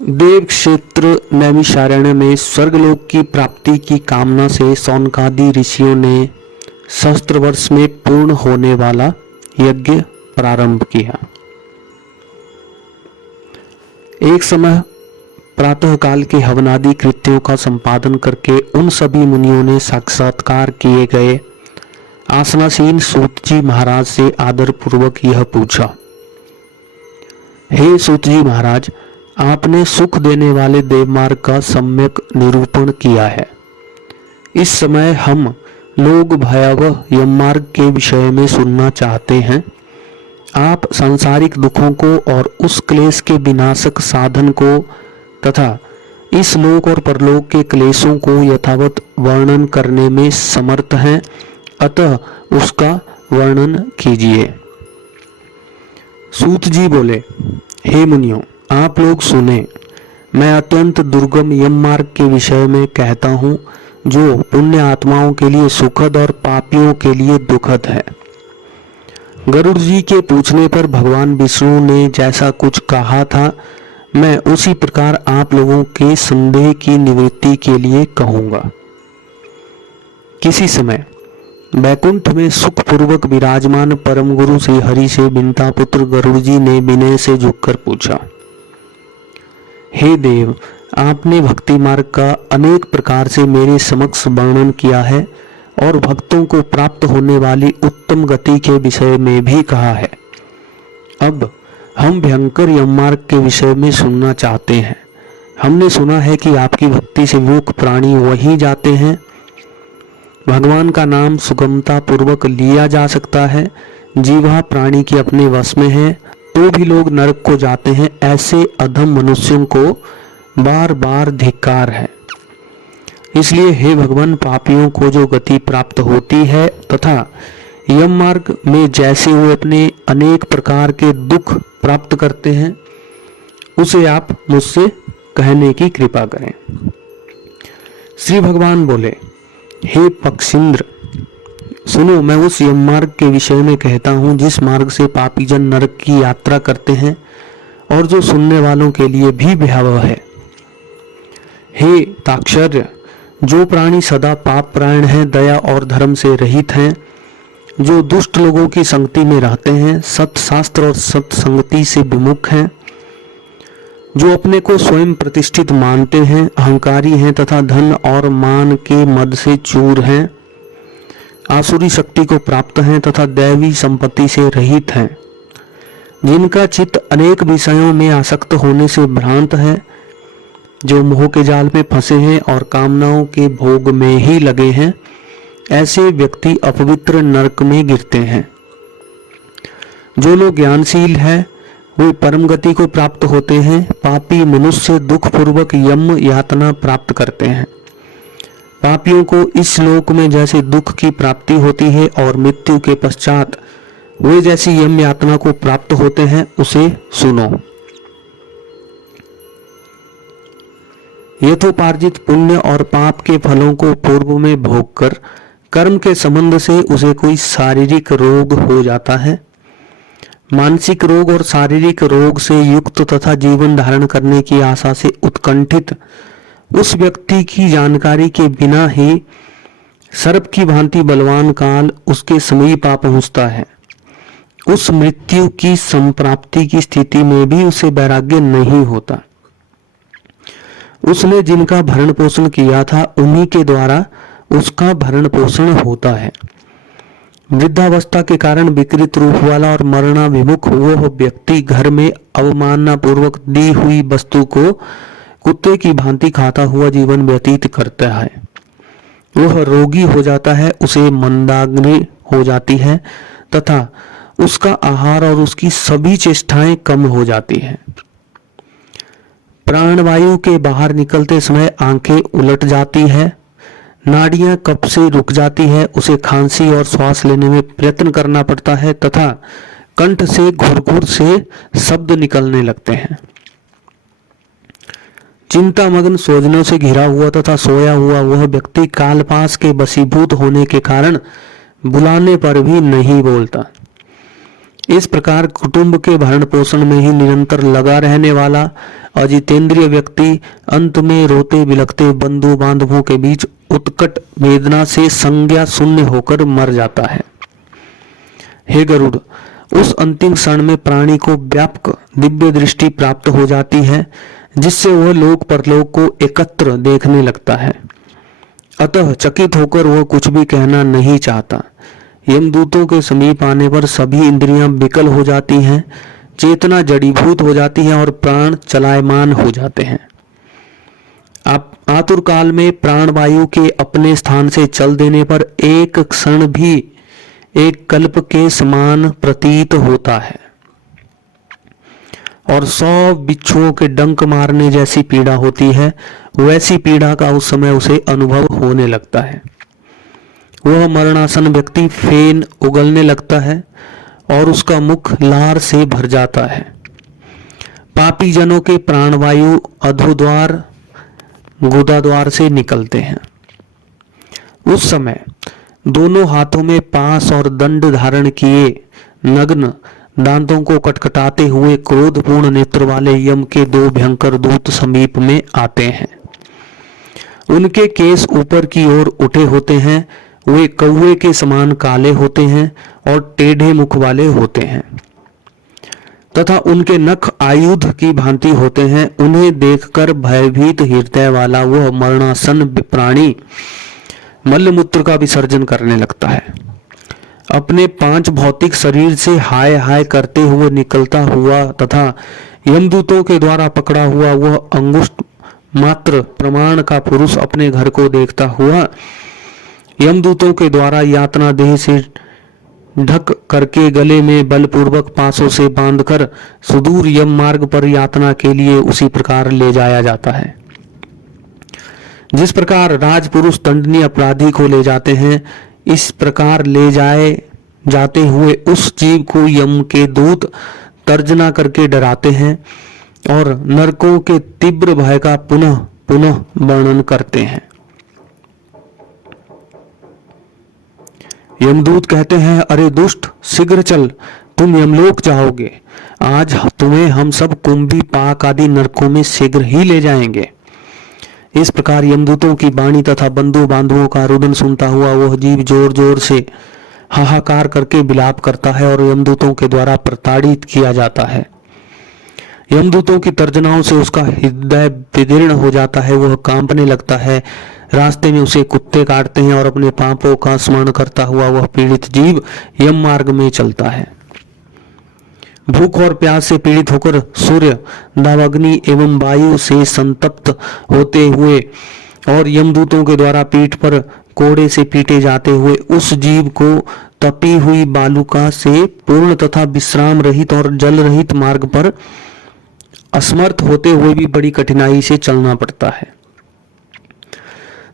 देव क्षेत्र नैमिषारण्य में स्वर्गलोक की प्राप्ति की कामना से सौनकादि ऋषियों ने सहस्त्र वर्ष में पूर्ण होने वाला यज्ञ प्रारंभ किया। एक समय प्रातःकाल के हवनादि कृत्यों का संपादन करके उन सभी मुनियों ने साक्षात्कार किए गए आसनासीन सूत जी महाराज से आदर पूर्वक यह पूछा, हे सूत जी महाराज, आपने सुख देने वाले देवमार्ग का सम्यक निरूपण किया है। इस समय हम लोग भयावह यममार्ग के विषय में सुनना चाहते हैं। आप सांसारिक दुखों को और उस क्लेश के विनाशक साधन को तथा इस लोक और परलोक के क्लेशों को यथावत वर्णन करने में समर्थ हैं, अतः उसका वर्णन कीजिए। सूत जी बोले, हे मुनियों, आप लोग सुने, मैं अत्यंत दुर्गम यम मार्ग के विषय में कहता हूँ, जो पुण्य आत्माओं के लिए सुखद और पापियों के लिए दुखद है। गरुड़ जी के पूछने पर भगवान विष्णु ने जैसा कुछ कहा था, मैं उसी प्रकार आप लोगों के संदेह की निवृत्ति के लिए कहूंगा। किसी समय बैकुंठ में सुखपूर्वक विराजमान परम गुरु श्री हरि से बिनता पुत्र गरुड़ जी ने विनय से झुककर पूछा, हे देव, आपने भक्ति मार्ग का अनेक प्रकार से मेरे समक्ष वर्णन किया है और भक्तों को प्राप्त होने वाली उत्तम गति के विषय में भी कहा है। अब हम भयंकर यम मार्ग के विषय में सुनना चाहते हैं। हमने सुना है कि आपकी भक्ति से विमुख प्राणी वहीं जाते हैं। भगवान का नाम सुगमता पूर्वक लिया जा सकता है। जीवा प्राणी के अपने वश में है तो भी लोग नरक को जाते हैं। ऐसे अधम मनुष्यों को बार बार धिक्कार है। इसलिए हे भगवान, पापियों को जो गति प्राप्त होती है तथा यम मार्ग में जैसे वो अपने अनेक प्रकार के दुख प्राप्त करते हैं, उसे आप मुझसे कहने की कृपा करें। श्री भगवान बोले, हे पक्षींद्र, सुनो, मैं उस यम मार्ग के विषय में कहता हूँ जिस मार्ग से पापी जन नरक की यात्रा करते हैं और जो सुनने वालों के लिए भी भयावह है। हे ताक्षर्य, जो प्राणी सदा पाप प्रायण हैं, दया और धर्म से रहित हैं, जो दुष्ट लोगों की संगति में रहते हैं, सत्शास्त्र और सत्संगति से विमुख हैं, जो अपने को स्वयं प्रतिष्ठित मानते हैं, अहंकारी हैं तथा धन और मान के मद से चूर हैं, आसुरी शक्ति को प्राप्त हैं तथा दैवी संपत्ति से रहित हैं, जिनका चित्त अनेक विषयों में आसक्त होने से भ्रांत है, जो मोह के जाल में फंसे हैं और कामनाओं के भोग में ही लगे हैं, ऐसे व्यक्ति अपवित्र नरक में गिरते हैं। जो लोग ज्ञानशील हैं वे परम गति को प्राप्त होते हैं। पापी मनुष्य दुख पूर्वक यम यातना प्राप्त करते हैं। पापियों को इस लोक में जैसे दुख की प्राप्ति होती है और मृत्यु के पश्चात वे जैसी यम यातना को प्राप्त होते हैं, उसे सुनो। यथोपार्जित पुण्य और पाप के फलों को पूर्व में भोगकर कर्म के संबंध से उसे कोई शारीरिक रोग हो जाता है। मानसिक रोग और शारीरिक रोग से युक्त तथा जीवन धारण करने की आशा से उत्कंठित उस व्यक्ति की जानकारी के बिना ही सर्प की भांति बलवान काल उसके समीप आ पहुंचता है। उस मृत्यु की संप्राप्ति की स्थिति में भी उसे वैराग्य नहीं होता। उसने जिनका भरण पोषण किया था उन्हीं के द्वारा उसका भरण पोषण होता है। वृद्धावस्था के कारण विकृत रूप वाला और मरणाभिमुख वह व्यक्ति घर में अवमानना पूर्वक दी हुई वस्तु को कुत्ते की भांति खाता हुआ जीवन व्यतीत करता है। वह रोगी हो जाता है, उसे मंदाग्नि हो जाती है तथा उसका आहार और उसकी सभी चेष्टाएं कम हो जाती हैं। प्राणवायु के बाहर निकलते समय आंखें उलट जाती है, नाड़ियां कप से रुक जाती है, उसे खांसी और श्वास लेने में प्रयत्न करना पड़ता है तथा कंठ से घुरघुर से शब्द निकलने लगते हैं। चिंतामग्न सोचनों से घिरा हुआ तथा सोया हुआ वह व्यक्ति कालपास के वशीभूत होने के कारण बुलाने पर भी नहीं बोलता। इस प्रकार कुटुंब के भरण पोषण में ही निरंतर लगा रहने वाला अजितेंद्रिय व्यक्ति अंत में रोते बिलखते बंधु बांधवों के बीच उत्कट वेदना से संज्ञा शून्य होकर मर जाता है। हे गरुड़, उस अंतिम क्षण में प्राणी को व्यापक दिव्य दृष्टि प्राप्त हो जाती है, जिससे वह लोक परलोक को एकत्र देखने लगता है। अतः चकित होकर वह कुछ भी कहना नहीं चाहता। यमदूतों के समीप आने पर सभी इंद्रियां विकल हो जाती हैं, चेतना जड़ीभूत हो जाती है और प्राण चलायमान हो जाते हैं। आप आतुर काल में प्राणवायु के अपने स्थान से चल देने पर एक क्षण भी एक कल्प के समान प्रतीत होता है और 100 बिच्छुओं के डंक मारने जैसी पीड़ा होती है, वैसी पीड़ा का उस समय उसे अनुभव होने लगता है। वह मरणासन व्यक्ति फेन उगलने लगता है और उसका मुख लार से भर जाता है। पापी जनों के प्राणवायु अधोद्वार गुदाद्वार से निकलते हैं। उस समय दोनों हाथों में पास और दंड धारण किए नग्न दांतों को कटकटाते हुए क्रोधपूर्ण नेत्र वाले यम के 2 भयंकर दूत समीप में आते हैं। उनके केस ऊपर की ओर उठे होते हैं, वे कौवे के समान काले होते हैं और टेढ़े मुख वाले होते हैं तथा उनके नख आयुध की भांति होते हैं। उन्हें देखकर भयभीत हृदय वाला वह मरणासन प्राणी मलमूत्र का विसर्जन करने लगता है। अपने 5 भौतिक शरीर से हाय हाय करते हुए निकलता हुआ तथा यमदूतों के द्वारा पकड़ा हुआ वह अंगुष्ठ मात्र प्रमाण का पुरुष अपने घर को देखता हुआ यमदूतों के द्वारा यातना देह से ढक करके गले में बलपूर्वक पासों से बांधकर सुदूर यम मार्ग पर यातना के लिए उसी प्रकार ले जाया जाता है। जिस प्रकार राजपुरुष दंडनीय अपराधी को ले जाते हैं, इस प्रकार ले जाते हुए उस जीव को यम के दूत तर्जना करके डराते हैं और नरकों के तीव्र भय का पुनः पुनः वर्णन करते हैं। यमदूत कहते हैं, अरे दुष्ट, शीघ्र चल, तुम यमलोक जाओगे। आज तुम्हें हम सब कुंभी पाक आदि नरकों में शीघ्र ही ले जाएंगे। इस प्रकार यमदूतों की वाणी तथा बंधु बांधवों का रुदन सुनता हुआ वह जीव जोर जोर से हाहाकार करके विलाप करता है और यमदूतों के द्वारा प्रताड़ित किया जाता है। यमदूतों की तर्जनाओं से उसका हृदय विदीर्ण हो जाता है, वह कांपने लगता है। रास्ते में उसे कुत्ते काटते हैं और अपने पापों का स्मरण करता हुआ वह पीड़ित जीव यम मार्ग में चलता है। भूख और प्यास से पीड़ित होकर सूर्य, दावाग्नि एवं वायु से संतप्त होते हुए और यमदूतों के द्वारा पीठ पर कोड़े से पीटे जाते हुए उस जीव को तपी हुई बालुका से पूर्ण तथा विश्राम रहित और जल रहित मार्ग पर असमर्थ होते हुए भी बड़ी कठिनाई से चलना पड़ता है।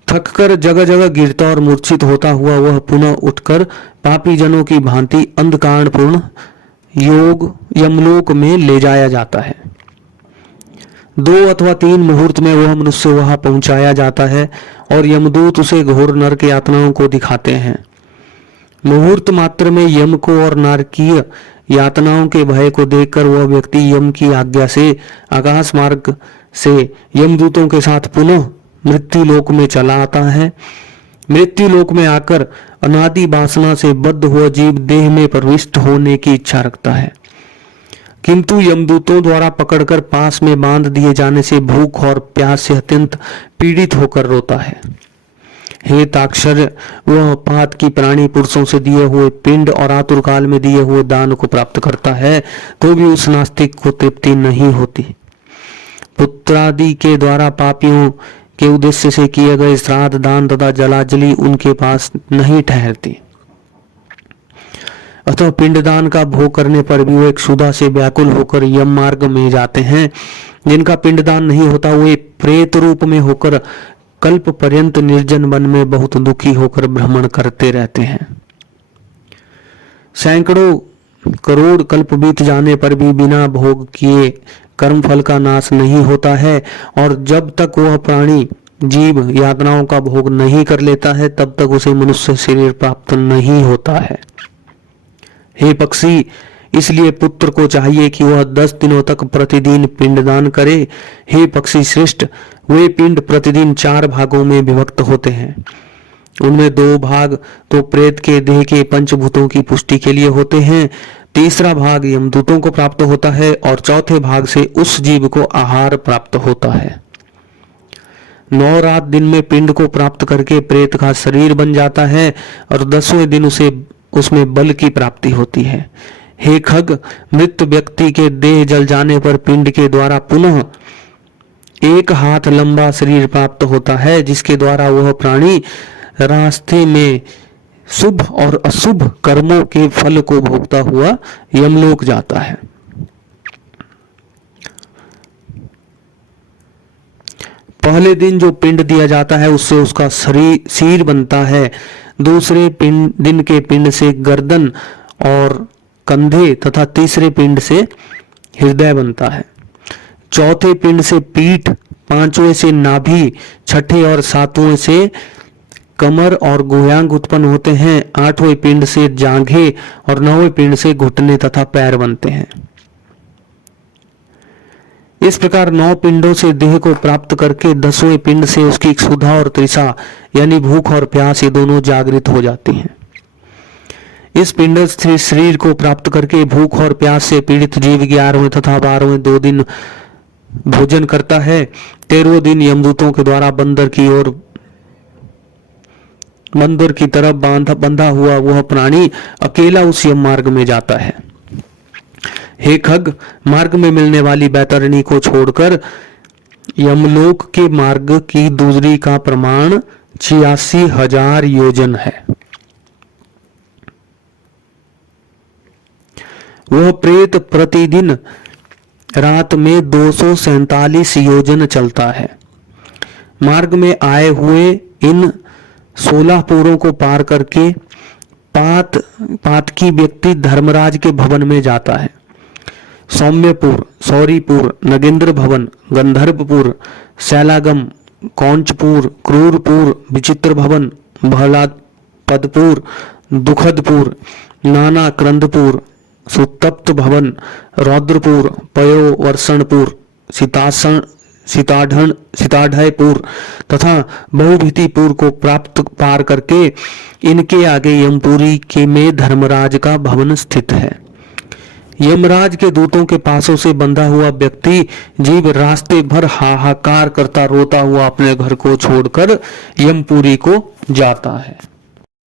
थककर जगह जगह गिरता और मूर्छित होता हुआ वह पुनः उठकर पापी जनों की भांति अंधकारपूर्ण योग यमलोक में ले जाया जाता है। 2 अथवा 3 मुहूर्त में वह मनुष्य वहां पहुंचाया जाता है और यमदूत उसे घोर नरक यातनाओं को दिखाते हैं। मुहूर्त मात्र में यम को और नारकीय यातनाओं के भय को देखकर वह व्यक्ति यम की आज्ञा से आकाश मार्ग से यमदूतों के साथ पुनः मृत्यु लोक में चला आता है। मृत्यु लोक में आकर अनादि वासना से बद्ध हुआ जीव देह में प्रविष्ट होने की इच्छा रखता है, किंतु यमदूतों द्वारा पकड़कर पास में बांध दिए जाने से भूख और प्यास से अत्यंत पीड़ित होकर रोता है। हे ताक्षर्य, वह पात की प्राणी पुरुषों से दिए हुए पिंड और आतुर काल में दिए हुए दान को प्राप्त करता है तो भी उस नास्तिक को तृप्ति नहीं होती। पुत्रादि के द्वारा पापियों के उद्देश्य से किए गए श्राद्ध, दान तथा जलाजलि उनके पास नहीं ठहरती। अतः पिंडदान का भोग करने पर भी वे क्षुधा से व्याकुल होकर यम मार्ग में जाते हैं। जिनका पिंडदान नहीं होता वे प्रेत रूप में होकर कल्प पर्यंत निर्जन वन में बहुत दुखी होकर भ्रमण करते रहते हैं। सैकड़ों करोड़ कल्प बीत जाने पर भी बिना भोग किए कर्म फल का नाश नहीं होता है और जब तक वह प्राणी जीव यातनाओं का भोग नहीं कर लेता है तब तक उसे मनुष्य शरीर प्राप्त नहीं होता है। हे पक्षी, इसलिए पुत्र को चाहिए कि वह 10 दिनों तक प्रतिदिन पिंडदान करे। हे पक्षी श्रेष्ठ, वे पिंड प्रतिदिन 4 भागों में विभक्त होते हैं। उनमें 2 भाग तो प्रेत के देह के पंचभूतों की पुष्टि के लिए होते हैं, तीसरा भाग यमदूतों को प्राप्त होता है और चौथे भाग से उस जीव को आहार प्राप्त होता है। 9 रात दिन में पिंड को प्राप्त करके प्रेत का शरीर बन जाता है और 10वें दिन उसमें बल की प्राप्ति होती है। हे खग, मृत व्यक्ति के देह जल जाने पर पिंड के द्वारा पुनः 1 हाथ लंबा शरीर प्राप्त होता है, जिसके द्वारा वह प्राणी रास्ते में शुभ और अशुभ कर्मों के फल को भोगता हुआ यमलोक जाता है। पहले दिन जो पिंड दिया जाता है उससे उसका सिर बनता है, दूसरे दिन के पिंड से गर्दन और कंधे तथा तीसरे पिंड से हृदय बनता है। चौथे पिंड से पीठ, 5वें से नाभि, 6ठे और 7वें से कमर और गुह्यांग उत्पन्न होते हैं। 8वें पिंड से जांघें और 9वें पिंड से घुटने तथा पैर बनते हैं। इस प्रकार 9 पिंडों से देह को प्राप्त करके 10वें पिंड से उसकी क्षुधा और तृषा यानी भूख और प्यास ये दोनों जागृत हो जाती हैं। इस पिंड से शरीर को प्राप्त करके भूख और प्यास से पीड़ित जीव 11वें तथा 12वें 2 दिन भोजन करता है। 13वें दिन यमदूतों के द्वारा बंदर की तरफ बंधा हुआ वह प्राणी अकेला उस यम मार्ग में जाता है। हे खग, मार्ग में मिलने वाली बैतरणी को छोड़कर यमलोक के मार्ग की दूरी का प्रमाण 86,000 योजन है। वह प्रेत प्रतिदिन रात में 247 योजन चलता है। मार्ग में आए हुए इन 16 पुरों को पार करके पातकी व्यक्ति धर्मराज के भवन में जाता है। सौम्यपुर, सौरीपुर, नगेंद्र भवन, गंधर्वपुर, शैलागम, कौंचपुर, क्रूरपुर, विचित्र भवन, भलापदपुर, दुखदपुर, नाना क्रंदपुर, सुतप्त भवन, रौद्रपुर, पयो वर्षणपुर, सीताढ़यपुर तथा बहुभीतिपुर को पार करके इनके आगे यमपुरी के में धर्मराज का भवन स्थित है। यमराज के दूतों के पासों से बंधा हुआ व्यक्ति जीव रास्ते भर हाहाकार करता रोता हुआ अपने घर को छोड़कर यमपुरी को जाता है।